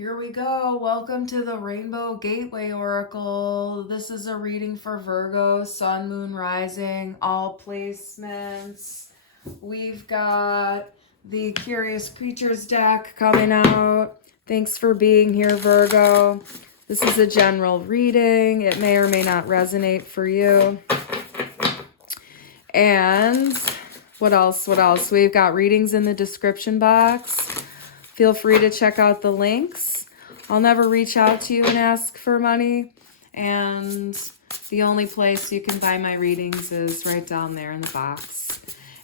Here we go. Welcome to the Rainbow Gateway Oracle. This is a reading for Virgo, Sun, Moon, Rising, all placements. We've got the Curious Creatures deck coming out. Thanks for being here, Virgo. This is a general reading. It may or may not resonate for you. And what else? We've got readings in the description box. Feel free to check out the links. I'll never reach out to you and ask for money. And the only place you can buy my readings is right down there in the box.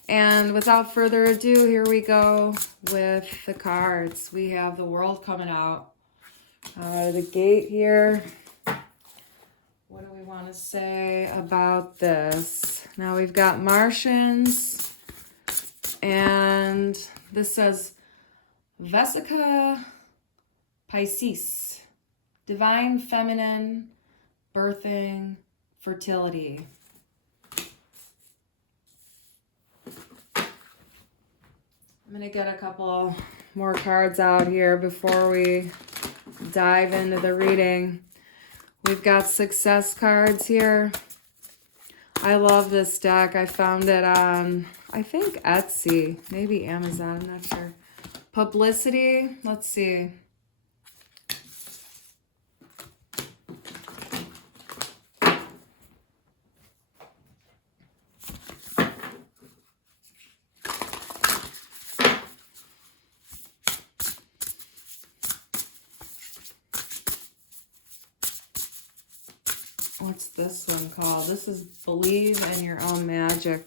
And without further ado, here we go with the cards. We have the World coming out of the gate here. What do we want to say about this? Now we've got Martians. And this says Vesica Pisces, divine feminine, birthing, fertility. I'm going to get a couple more cards out here before we dive into the reading. We've got success cards here. I love this deck. I found it on, I think, Etsy, maybe Amazon, I'm not sure. Publicity, let's see. What's this one called? This is Believe in Your Own Magic.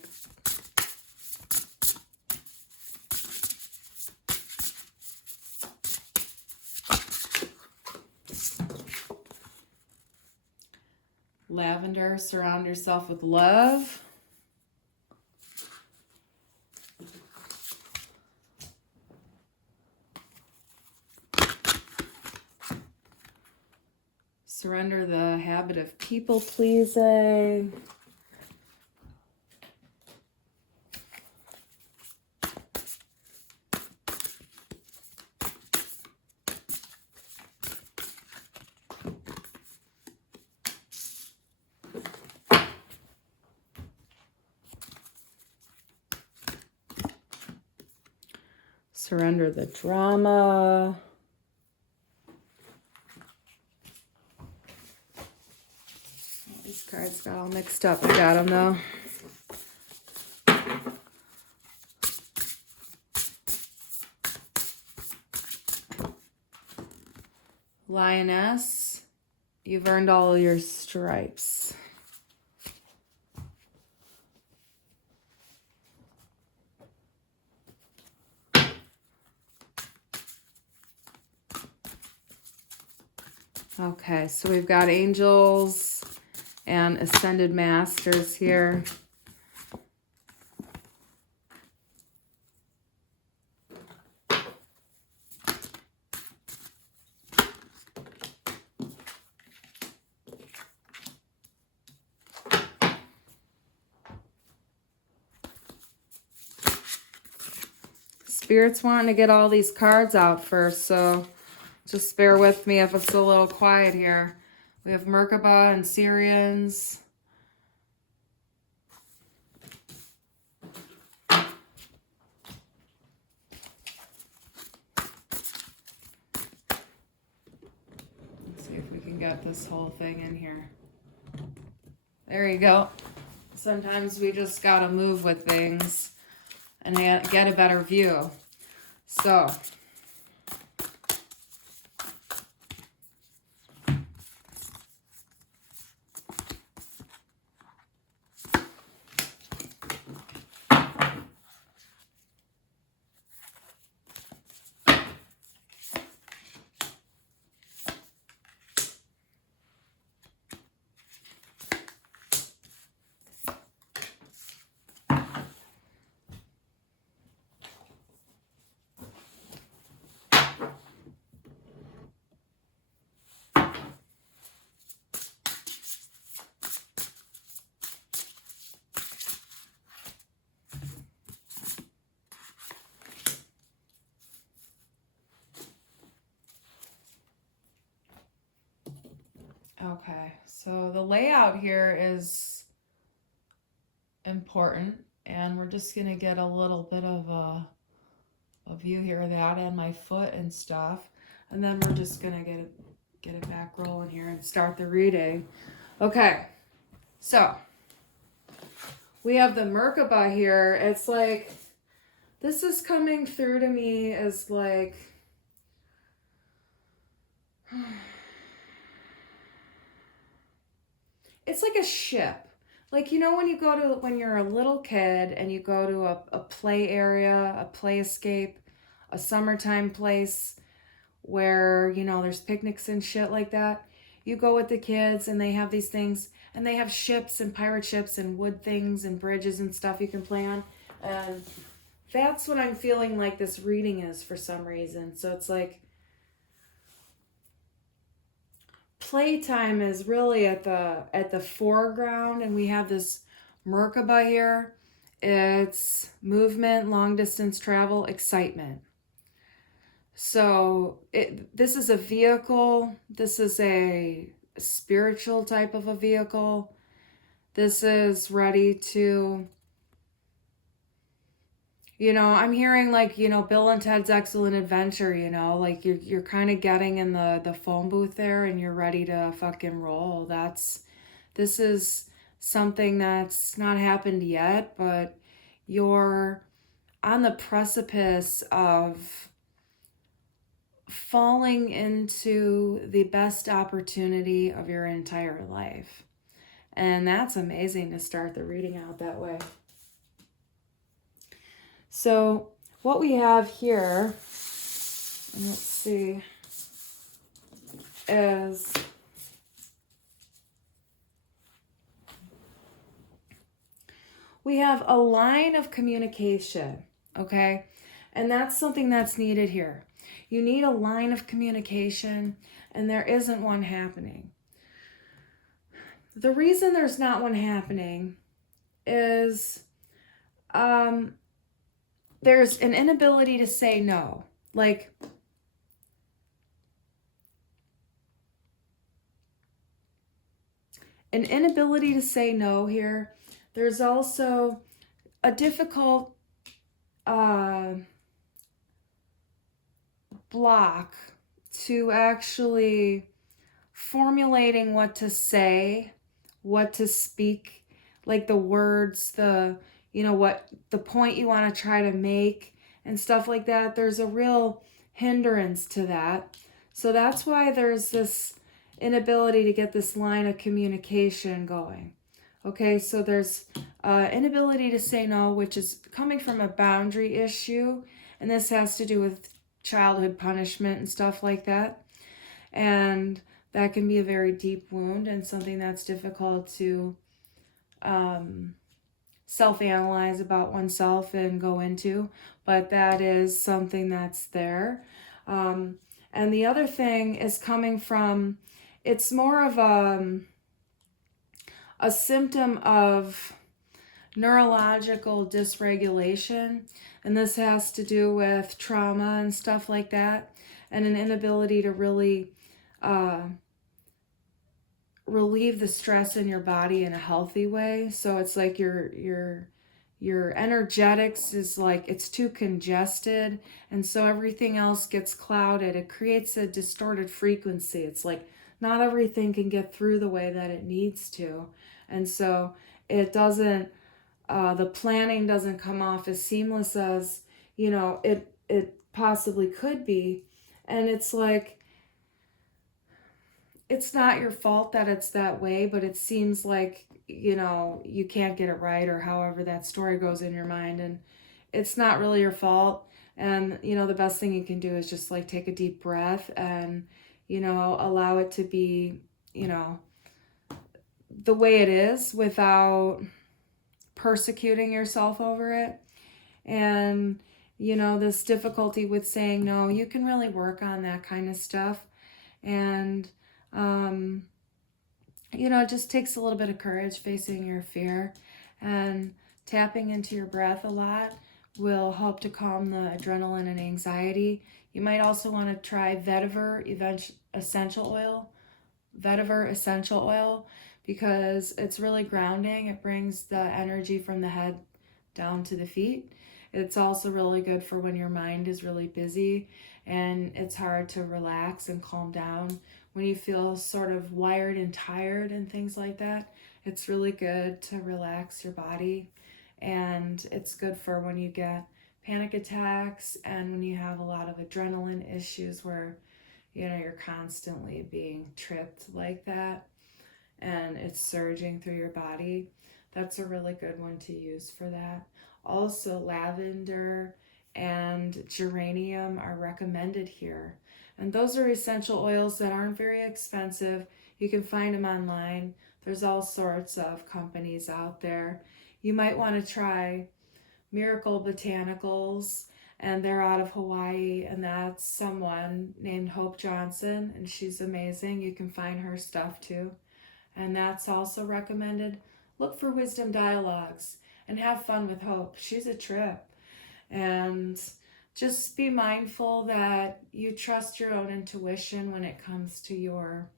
Lavender, surround yourself with love. Surrender the habit of people pleasing. Surrender the drama. These cards got all mixed up. I got them though. Lioness, you've earned all your stripes. Okay, so we've got angels and ascended masters here. Spirit's wanting to get all these cards out first, so just bear with me if it's a little quiet here. We have Merkaba and Syrians. Let's see if we can get this whole thing in here. There you go. Sometimes we just gotta move with things and get a better view. So, Okay, so the layout here is important, and we're just gonna get a little bit of a view here of that and my foot and stuff, and then we're just gonna get it back rolling here and start the reading. Okay, so we have the Merkaba here. It's like, this is coming through to me as like, it's like a ship. Like, you know, when you go to, when you're a little kid and you go to a play area, a play escape, a summertime place where, you know, there's picnics and shit like that. You go with the kids and they have these things, and they have ships and pirate ships and wood things and bridges and stuff you can play on. And that's what I'm feeling like this reading is for some reason. So it's like, playtime is really at the foreground, and we have this Merkaba here. It's movement, long distance travel, excitement. So this is a vehicle. This is a spiritual type of a vehicle. This is ready to, you know, I'm hearing like, you know, Bill and Ted's Excellent Adventure, you know, like you're kind of getting in the phone booth there and you're ready to fucking roll. This is something that's not happened yet, but you're on the precipice of falling into the best opportunity of your entire life. And that's amazing to start the reading out that way. So what we have here, let's see, is we have a line of communication, okay? And that's something that's needed here. You need a line of communication, and there isn't one happening. The reason there's not one happening is there's an inability to say no. Like, an inability to say no here. There's also a difficult block to actually formulating what to say, what to speak, like the words, the, you know, what the point you want to try to make and stuff like that. There's a real hindrance to that. So that's why there's this inability to get this line of communication going. Okay, so there's inability to say no, which is coming from a boundary issue, and this has to do with childhood punishment and stuff like that. And that can be a very deep wound and something that's difficult to self-analyze about oneself and go into, but that is something that's there. And the other thing is coming from, it's more of a symptom of neurological dysregulation, and this has to do with trauma and stuff like that, and an inability to really relieve the stress in your body in a healthy way. So it's like your energetics is like, it's too congested, and so everything else gets clouded. It creates a distorted frequency. It's like not everything can get through the way that it needs to, and so it doesn't, the planning doesn't come off as seamless as, you know, it possibly could be. And it's like, it's not your fault that it's that way, but it seems like, you know, you can't get it right, or however that story goes in your mind, and it's not really your fault. And, you know, the best thing you can do is just like take a deep breath and, you know, allow it to be, you know, the way it is without persecuting yourself over it. And, you know, this difficulty with saying no, you can really work on that kind of stuff. And you know, it just takes a little bit of courage facing your fear, and tapping into your breath a lot will help to calm the adrenaline and anxiety. You might also want to try vetiver essential oil. vetiver essential oil because it's really grounding. It brings the energy from the head down to the feet. It's also really good for when your mind is really busy and it's hard to relax and calm down. When you feel sort of wired and tired and things like that, it's really good to relax your body. And it's good for when you get panic attacks and when you have a lot of adrenaline issues where, you know, you're constantly being tripped like that and it's surging through your body. That's a really good one to use for that. Also, lavender and geranium are recommended here. And those are essential oils that aren't very expensive. You can find them online. There's all sorts of companies out there. You might want to try Miracle Botanicals, and they're out of Hawaii, and that's someone named Hope Johnson, and she's amazing. You can find her stuff too, and that's also recommended. Look for Wisdom Dialogues and have fun with Hope. She's a trip. And just be mindful that you trust your own intuition when it comes to your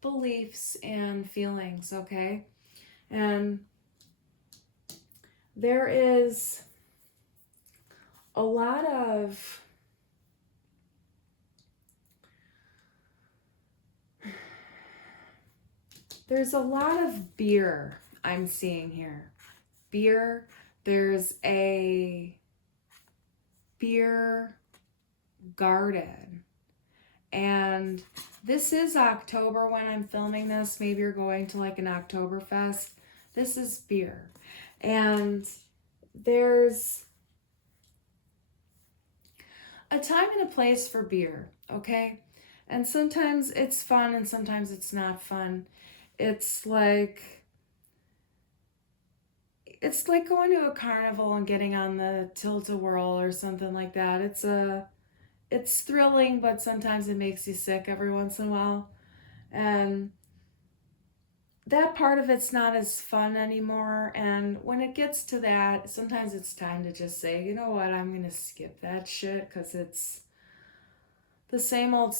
beliefs and feelings, okay? And there is a lot of beer I'm seeing here. Beer, there's a beer garden. And this is October when I'm filming this. Maybe you're going to like an Oktoberfest. This is beer. And there's a time and a place for beer, okay? And sometimes it's fun and sometimes it's not fun. It's like going to a carnival and getting on the tilt-a-whirl or something like that. It's thrilling, but sometimes it makes you sick every once in a while. And that part of it's not as fun anymore. And when it gets to that, sometimes it's time to just say, you know what, I'm going to skip that shit because it's the same old,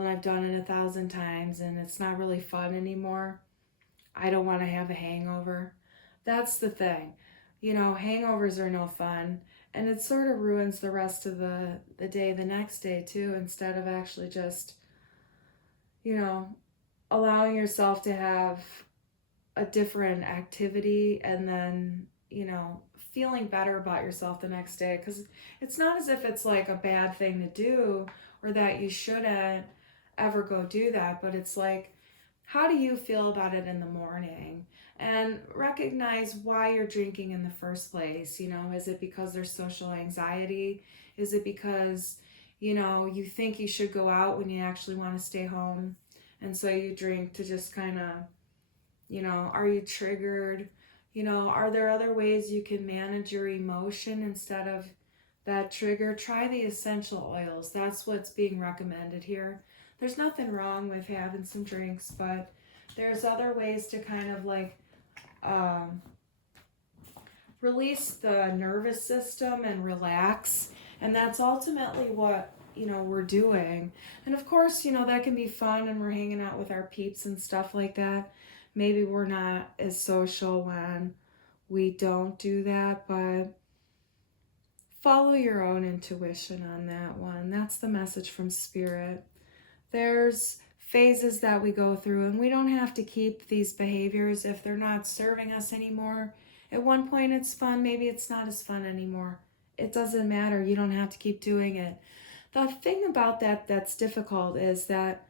and I've done it 1,000 times and it's not really fun anymore. I don't want to have a hangover. That's the thing. You know, hangovers are no fun. And it sort of ruins the rest of the day the next day too, instead of actually just, you know, allowing yourself to have a different activity and then, you know, feeling better about yourself the next day. Because it's not as if it's like a bad thing to do or that you shouldn't ever go do that, but it's like, how do you feel about it in the morning? And recognize why you're drinking in the first place. You know, is it because there's social anxiety? Is it because, you know, you think you should go out when you actually want to stay home? And so you drink to just kind of, you know, are you triggered? You know, are there other ways you can manage your emotion instead of that trigger? Try the essential oils. That's what's being recommended here. There's nothing wrong with having some drinks, but there's other ways to kind of like release the nervous system and relax. And that's ultimately what, you know, we're doing. And of course, you know, that can be fun and we're hanging out with our peeps and stuff like that. Maybe we're not as social when we don't do that, but follow your own intuition on that one. That's the message from Spirit. There's phases that we go through and we don't have to keep these behaviors if they're not serving us anymore. At one point it's fun, maybe it's not as fun anymore. It doesn't matter, you don't have to keep doing it. The thing about that that's difficult is that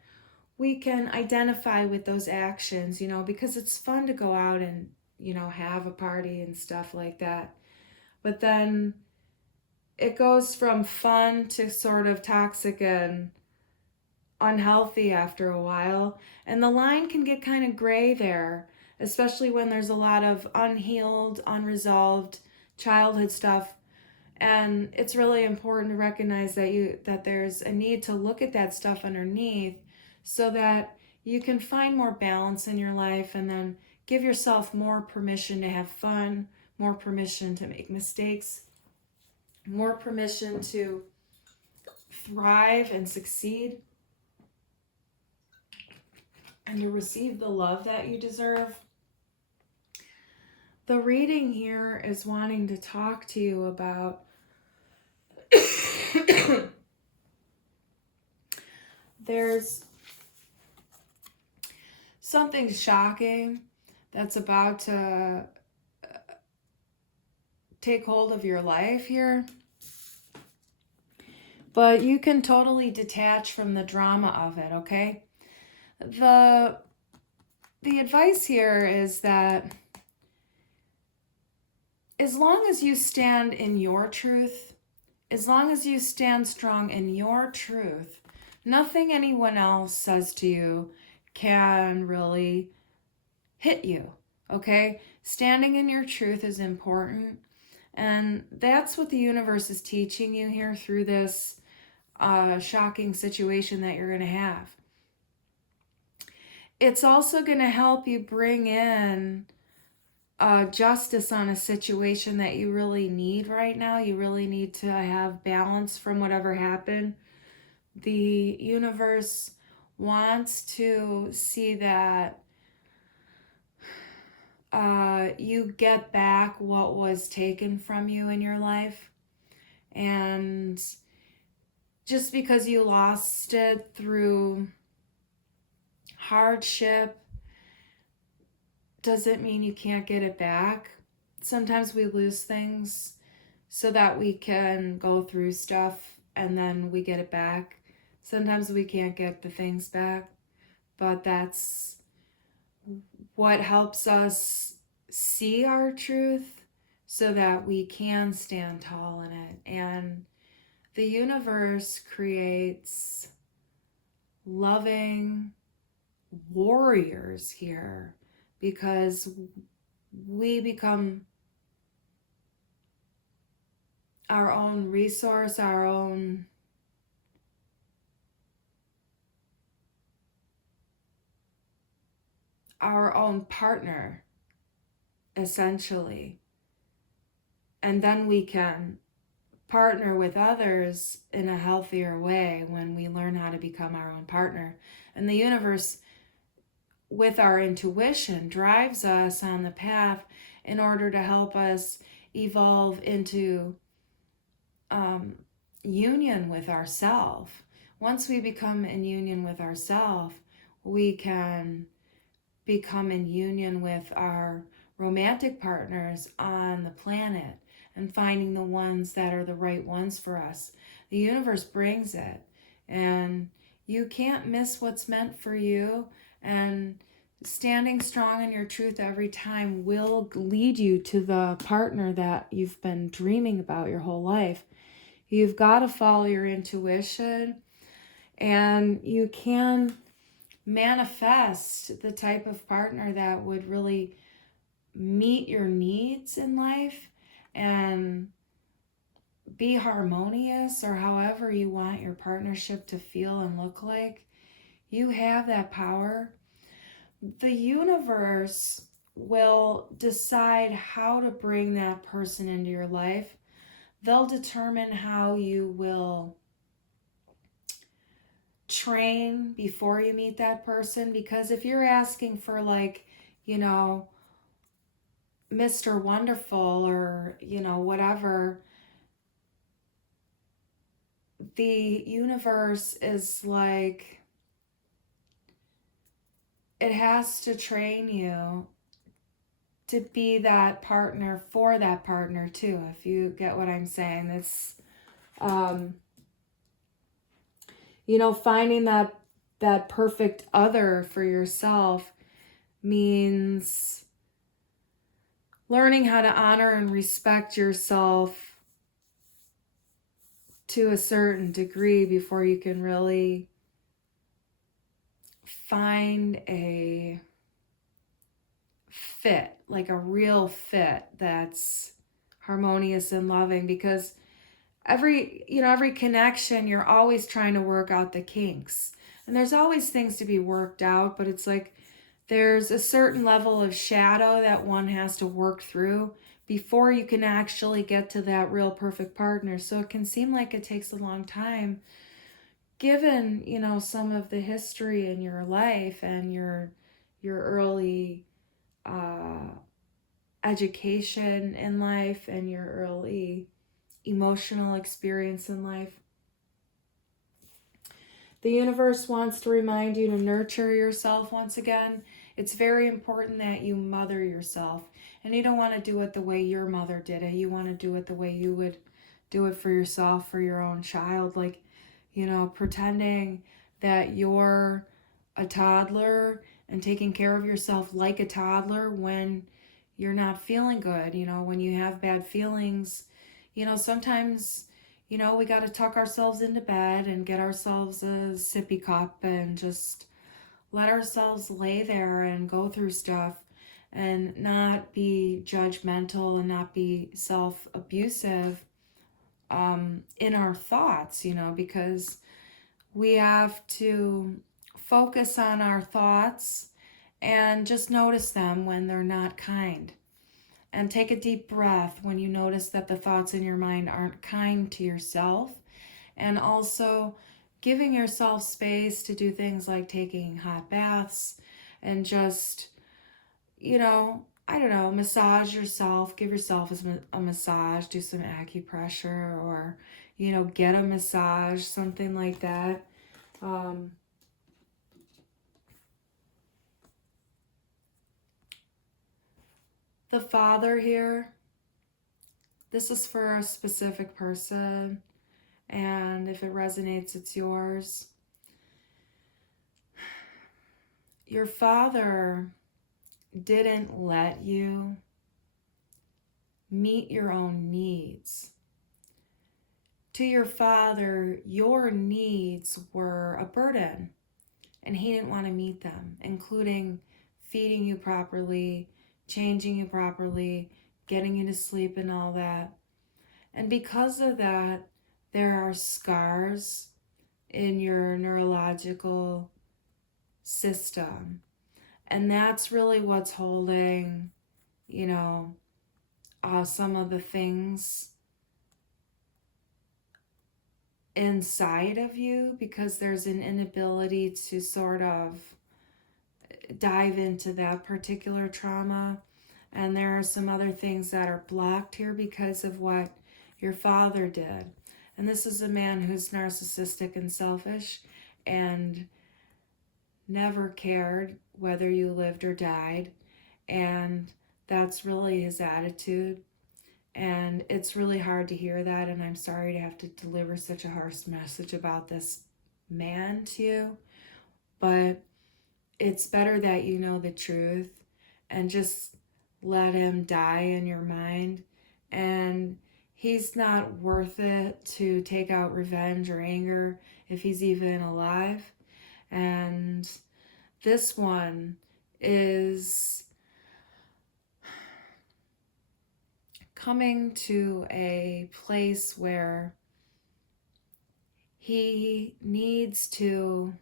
we can identify with those actions, you know, because it's fun to go out and, you know, have a party and stuff like that. But then it goes from fun to sort of toxic and unhealthy after a while, and the line can get kind of gray there, especially when there's a lot of unhealed, unresolved childhood stuff. And it's really important to recognize that there's a need to look at that stuff underneath so that you can find more balance in your life and then give yourself more permission to have fun, more permission to make mistakes, more permission to thrive and succeed. and to receive the love that you deserve. The reading here is wanting to talk to you about there's something shocking that's about to take hold of your life here. But you can totally detach from the drama of it, okay? The advice here is that as long as you stand in your truth, as long as you stand strong in your truth, nothing anyone else says to you can really hit you, okay? Standing in your truth is important. And that's what the universe is teaching you here through this shocking situation that you're going to have. It's also going to help you bring in justice on a situation that you really need right now. You really need to have balance from whatever happened. The universe wants to see that you get back what was taken from you in your life. And just because you lost it through hardship doesn't mean you can't get it back. Sometimes we lose things so that we can go through stuff and then we get it back. Sometimes we can't get the things back, but that's what helps us see our truth so that we can stand tall in it. And the universe creates loving warriors here because we become our own resource, our own partner, essentially. And then we can partner with others in a healthier way when we learn how to become our own partner. And the universe, with our intuition, drives us on the path in order to help us evolve into union with ourself. Once we become in union with ourself, we can become in union with our romantic partners on the planet and finding the ones that are the right ones for us. The universe brings it, and you can't miss what's meant for you, and standing strong in your truth every time will lead you to the partner that you've been dreaming about your whole life. You've got to follow your intuition, and you can manifest the type of partner that would really meet your needs in life and be harmonious, or however you want your partnership to feel and look like. You have that power. The universe will decide how to bring that person into your life. They'll determine how you will train before you meet that person, because if you're asking for, like, you know, Mr. Wonderful or, you know, whatever, the universe is like, it has to train you to be that partner for that partner too, if you get what I'm saying. It's you know, finding that perfect other for yourself means learning how to honor and respect yourself to a certain degree before you can really find a fit, like a real fit that's harmonious and loving. Because every connection, you're always trying to work out the kinks, and there's always things to be worked out, but it's like there's a certain level of shadow that one has to work through before you can actually get to that real perfect partner. So it can seem like it takes a long time given, you know, some of the history in your life and your early education in life and your early emotional experience in life, the universe wants to remind you to nurture yourself once again. It's very important that you mother yourself. And you don't want to do it the way your mother did it. You want to do it the way you would do it for yourself, for your own child. Like, you know, pretending that you're a toddler and taking care of yourself like a toddler when you're not feeling good. You know, when you have bad feelings, you know, sometimes, you know, we got to tuck ourselves into bed and get ourselves a sippy cup and just let ourselves lay there and go through stuff and not be judgmental and not be self-abusive in our thoughts, you know, because we have to focus on our thoughts and just notice them when they're not kind. And take a deep breath when you notice that the thoughts in your mind aren't kind to yourself. And also giving yourself space to do things like taking hot baths and just, you know, I don't know, massage yourself, give yourself a massage, do some acupressure or, you know, get a massage, something like that. The Father here, this is for a specific person, and if it resonates, it's yours. Your Father didn't let you meet your own needs. To your Father, your needs were a burden, and He didn't want to meet them, including feeding you properly, changing you properly, getting you to sleep and all that. And because of that, there are scars in your neurological system. And that's really what's holding, you know, some of the things inside of you, because there's an inability to sort of dive into that particular trauma. And there are some other things that are blocked here because of what your father did. And this is a man who's narcissistic and selfish and never cared whether you lived or died. And that's really his attitude. And it's really hard to hear that. And I'm sorry to have to deliver such a harsh message about this man to you. But it's better that you know the truth and just let him die in your mind. And he's not worth it to take out revenge or anger if he's even alive. And this one is coming to a place where he needs to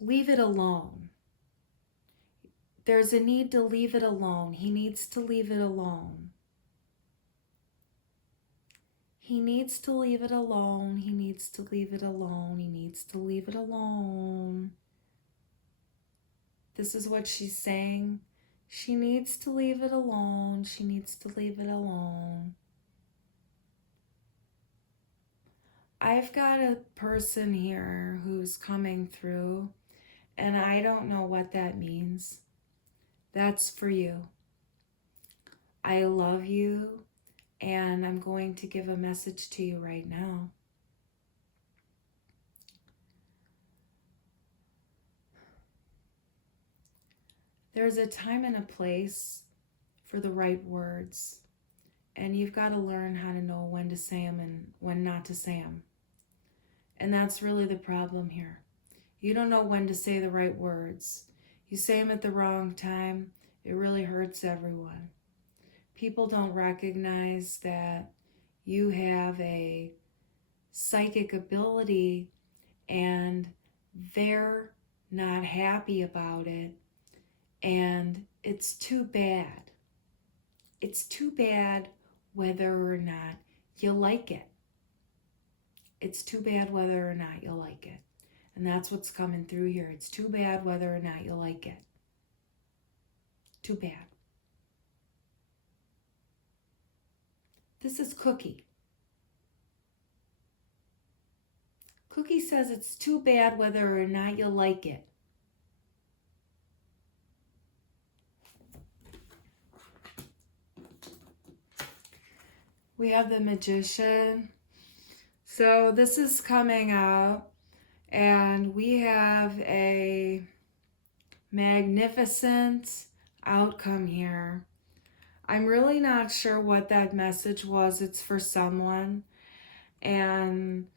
leave it alone. There's a need to leave it alone. He needs to leave it alone. He needs to leave it alone. He needs to leave it alone. He needs to leave it alone. This is what she's saying. She needs to leave it alone. She needs to leave it alone. I've got a person here who's coming through, and I don't know what that means. That's for you. I love you, and I'm going to give a message to you right now. There's a time and a place for the right words, and you've got to learn how to know when to say them and when not to say them. And that's really the problem here. You don't know when to say the right words. You say them at the wrong time, it really hurts everyone. People don't recognize that you have a psychic ability and they're not happy about it. And it's too bad. It's too bad whether or not you like it. it's too bad whether or not you like it. And that's what's coming through here. It's too bad whether or not you like it. Too bad. This is Cookie. Cookie says it's too bad whether or not you like it. We have the Magician. So this is coming out, and we have a magnificent outcome here. I'm really not sure what that message was. It's for someone, and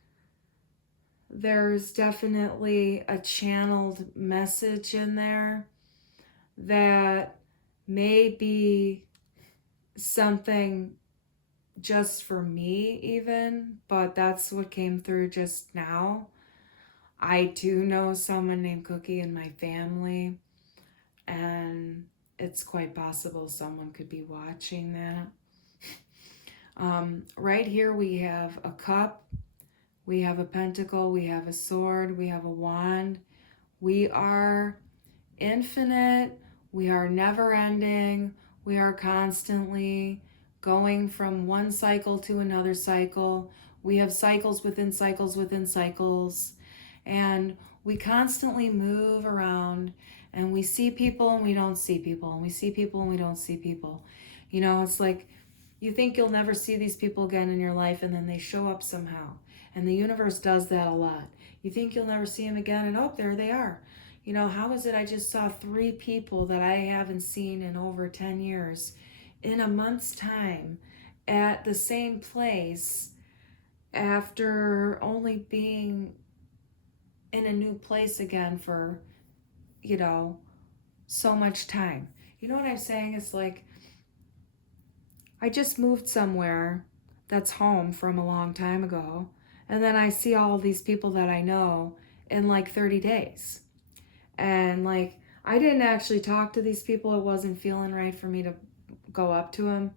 there's definitely a channeled message in there that may be something just for me even, but that's what came through just now. I do know someone named Cookie in my family, and it's quite possible someone could be watching that. Right here we have a cup, we have a pentacle, we have a sword, we have a wand. We are infinite, we are never ending, we are constantly going from one cycle to another cycle. We have cycles within cycles within cycles, and we constantly move around, and we see people and we don't see people, and we see people and we don't see people. You know, it's like you think you'll never see these people again in your life, and then they show up somehow. And the universe does that a lot. You think you'll never see them again, and oh, there they are. You know, how is it I just saw 3 people that I haven't seen in over 10 years in a month's time at the same place after only being in a new place again for, you know, so much time. You know what I'm saying? It's like I just moved somewhere that's home from a long time ago, and then I see all these people that I know in like 30 days. And like I didn't actually talk to these people. It wasn't feeling right for me to go up to them.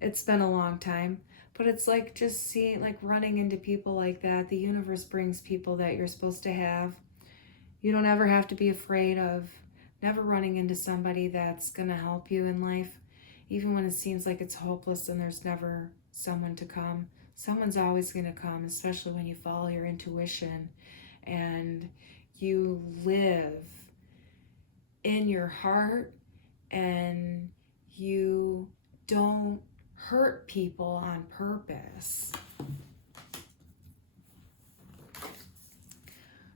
It's been a long time. But it's like just seeing, like running into people like that. The universe brings people that you're supposed to have. You don't ever have to be afraid of never running into somebody that's going to help you in life. Even when it seems like it's hopeless and there's never someone to come. Someone's always going to come, especially when you follow your intuition and you live in your heart and you don't hurt people on purpose.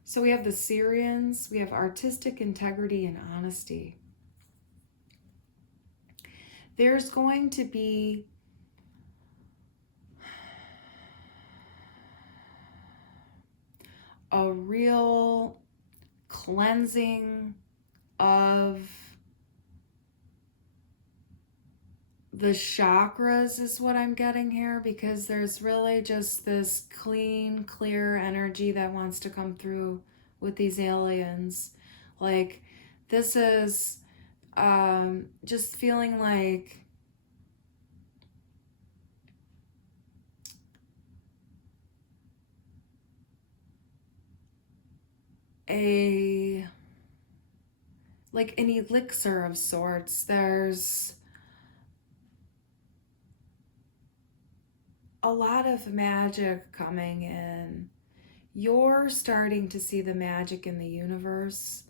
So we have the Syrians, we have artistic integrity and honesty. There's going to be a real cleansing of the chakras is what I'm getting here, because there's really just this clean, clear energy that wants to come through with these aliens. Like this is just feeling like an elixir of sorts. There's a lot of magic coming in. You're starting to see the magic in the universe,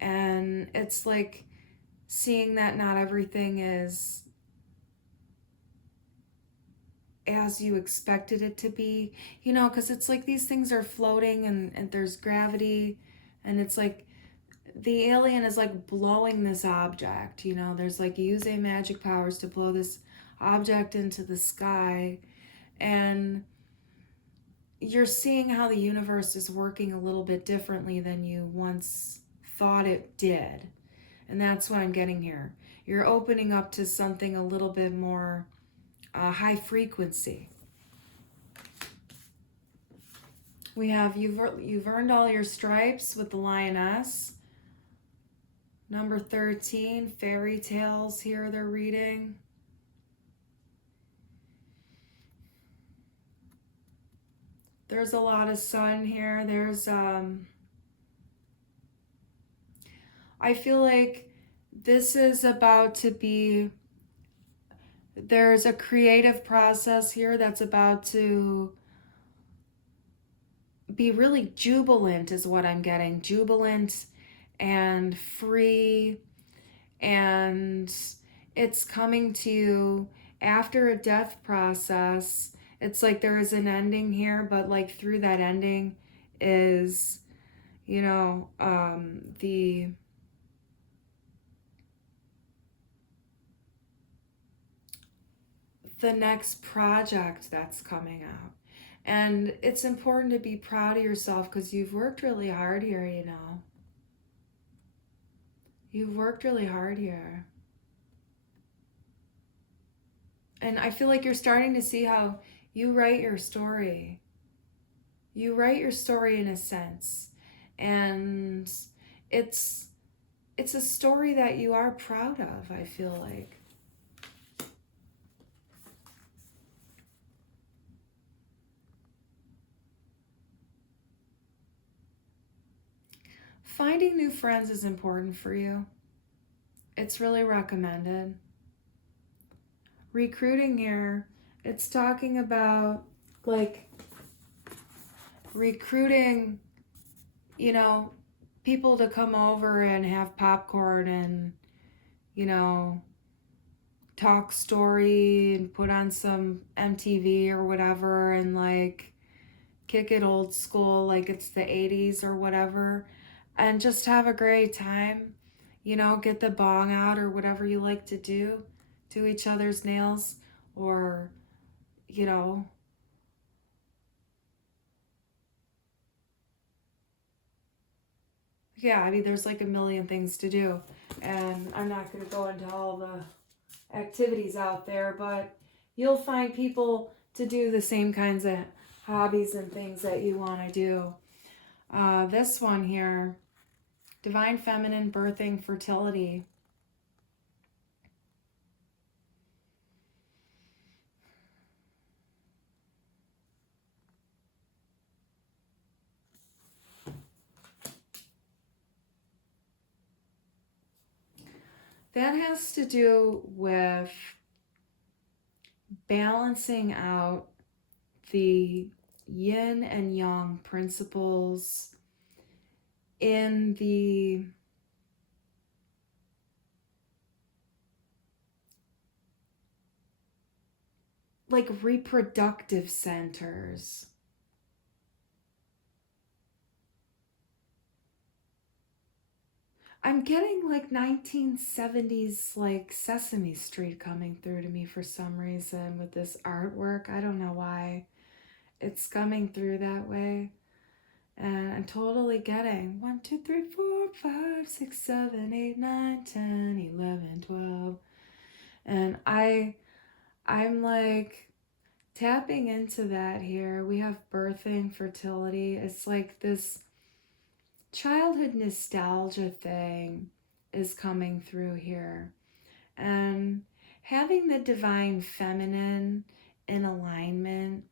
and it's like seeing that not everything is as you expected it to be, you know, because it's like these things are floating and there's gravity, and it's like the alien is like blowing this object, you know, there's like using magic powers to blow this object into the sky, and you're seeing how the universe is working a little bit differently than you once thought it did. And that's what I'm getting here. You're opening up to something a little bit more high frequency. We have you've earned all your stripes with the lioness. Number 13, fairy tales here they're reading. There's a lot of sun here. There's I feel like this is about to be, there's a creative process here that's about to be really jubilant, is what I'm getting. Jubilant and free, and it's coming to you after a death process. It's like there is an ending here, but like through that ending is, you know, the next project that's coming out. And it's important to be proud of yourself because you've worked really hard here, you know. You've worked really hard here. And I feel like you're starting to see how you write your story. You write your story in a sense. And it's a story that you are proud of, I feel like. Finding new friends is important for you. It's really recommended. Recruiting here, it's talking about like recruiting, you know, people to come over and have popcorn and, you know, talk story and put on some MTV or whatever and like kick it old school like it's the 80s or whatever, and just have a great time. You know, get the bong out or whatever you like to do each other's nails, or, you know, yeah, I mean, there's like a million things to do, and I'm not going to go into all the activities out there, but you'll find people to do the same kinds of hobbies and things that you want to do. This one here, divine feminine, birthing, fertility. That has to do with balancing out the yin and yang principles in the like reproductive centers. I'm getting like 1970s like Sesame Street coming through to me for some reason with this artwork. I don't know why it's coming through that way. And I'm totally getting 1, 2, 3, 4, 5, 6, 7, 8, 9, 10, 11, 12. And I'm like tapping into that here. We have birthing, fertility. It's like this childhood nostalgia thing is coming through here. And having the divine feminine in alignment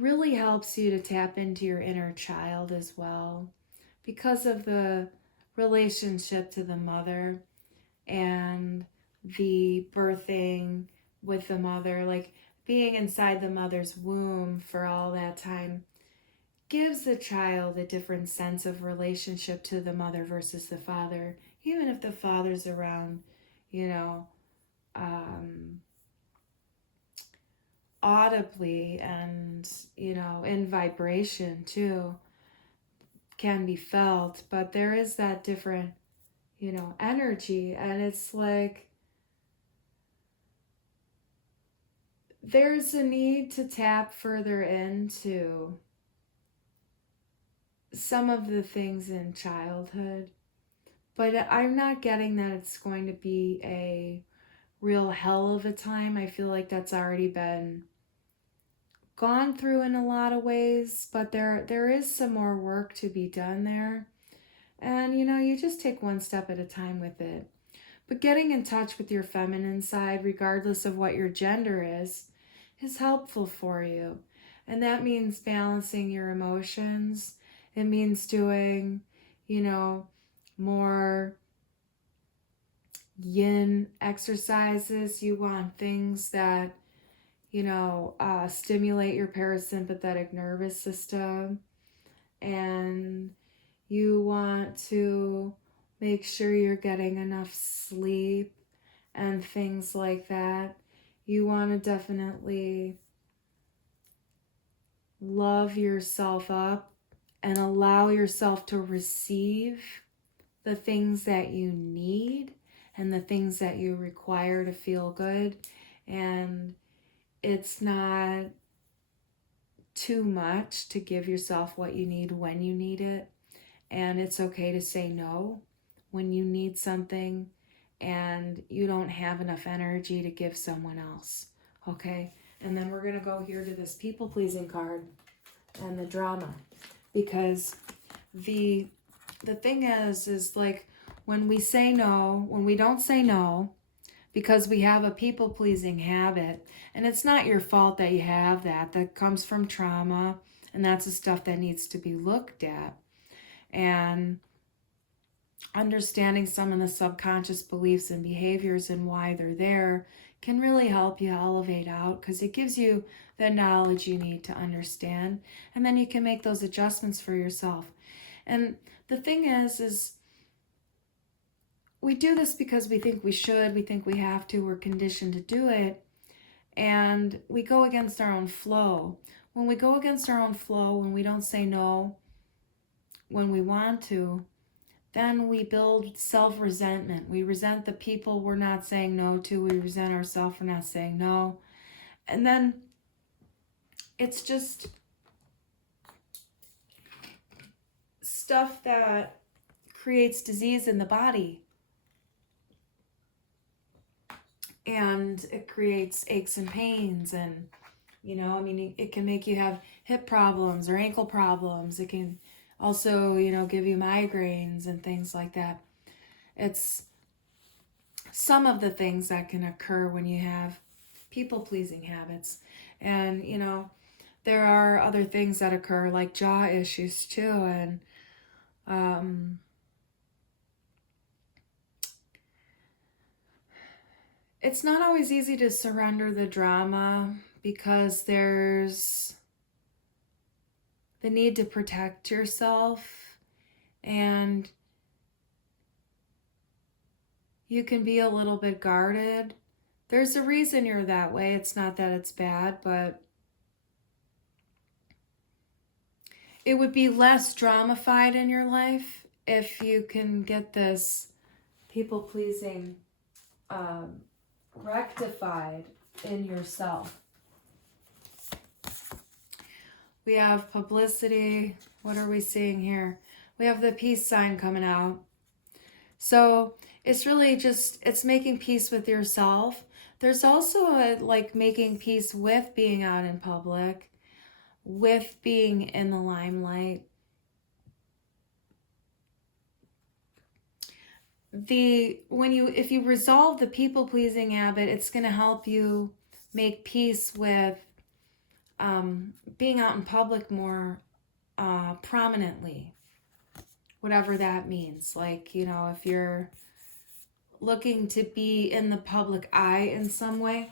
really helps you to tap into your inner child as well, because of the relationship to the mother and the birthing with the mother, like being inside the mother's womb for all that time gives the child a different sense of relationship to the mother versus the father, even if the father's around, you know, audibly and, you know, in vibration too, can be felt, but there is that different, you know, energy. And it's like there's a need to tap further into some of the things in childhood, but I'm not getting that it's going to be a real hell of a time. I feel like that's already been gone through in a lot of ways, but there is some more work to be done there. And you know, you just take one step at a time with it. But getting in touch with your feminine side, regardless of what your gender is helpful for you. And that means balancing your emotions. It means doing, more yin exercises. You want things that, stimulate your parasympathetic nervous system. And you want to make sure you're getting enough sleep and things like that. You want to definitely love yourself up and allow yourself to receive the things that you need and the things that you require to feel good. And it's not too much to give yourself what you need when you need it. And it's okay to say no when you need something and you don't have enough energy to give someone else. Okay? And then we're going to go here to this people-pleasing card and the drama. Because the thing is like when we say no, when we don't say no, because we have a people-pleasing habit, and it's not your fault that you have that comes from trauma, and that's the stuff that needs to be looked at. And understanding some of the subconscious beliefs and behaviors and why they're there can really help you elevate out, because it gives you the knowledge you need to understand, and then you can make those adjustments for yourself. And the thing is we do this because we think we should, we think we have to, we're conditioned to do it, and we go against our own flow. When we go against our own flow, when we don't say no when we want to, then we build self-resentment. We resent the people we're not saying no to. We resent ourselves for not saying no. And then it's just stuff that creates disease in the body. And it creates aches and pains. And, it can make you have hip problems or ankle problems. It can also, give you migraines and things like that. It's some of the things that can occur when you have people-pleasing habits. And, there are other things that occur like jaw issues too. And it's not always easy to surrender the drama because there's the need to protect yourself, and you can be a little bit guarded. There's a reason you're that way. It's not that it's bad, but it would be less dramified in your life if you can get this people-pleasing rectified in yourself. We have publicity. What are we seeing here? We have the peace sign coming out. So it's really just, it's making peace with yourself. There's also like making peace with being out in public, with being in the limelight. If you resolve the people-pleasing habit, it's going to help you make peace with being out in public more prominently, whatever that means. Like, if you're looking to be in the public eye in some way.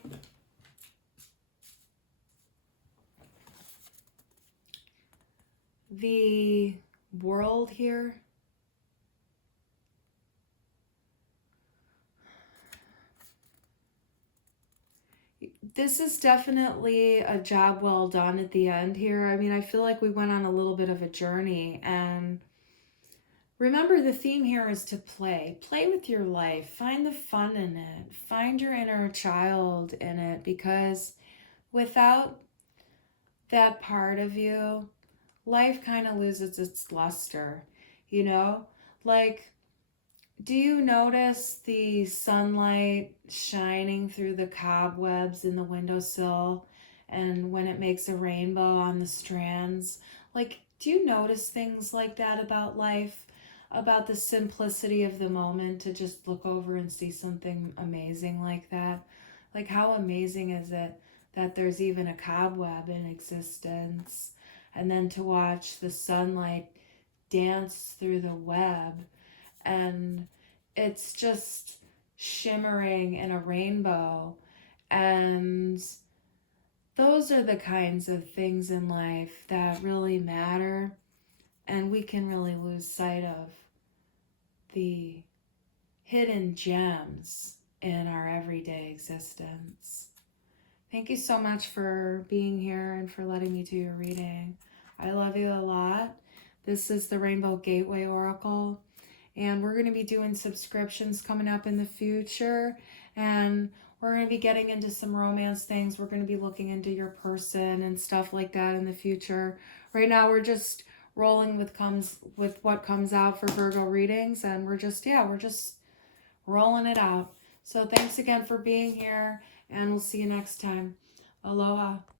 The world here. This is definitely a job well done at the end here. I mean, I feel like we went on a little bit of a journey, and remember the theme here is to play. Play with your life. Find the fun in it. Find your inner child in it, because without that part of you, life kind of loses its luster, Like, do you notice the sunlight shining through the cobwebs in the windowsill, and when it makes a rainbow on the strands? Like, do you notice things like that about life? About the simplicity of the moment, to just look over and see something amazing like that? Like, how amazing is it that there's even a cobweb in existence, and then to watch the sunlight dance through the web, and it's just shimmering in a rainbow. And those are the kinds of things in life that really matter, and we can really lose sight of the hidden gems in our everyday existence. Thank you so much for being here and for letting me do your reading. I love you a lot. This is the Rainbow Gateway Oracle, and we're going to be doing subscriptions coming up in the future, and we're going to be getting into some romance things. We're going to be looking into your person and stuff like that in the future. Right now, we're just rolling with what comes out for Virgo readings, and we're just rolling it out. So thanks again for being here, and we'll see you next time. Aloha.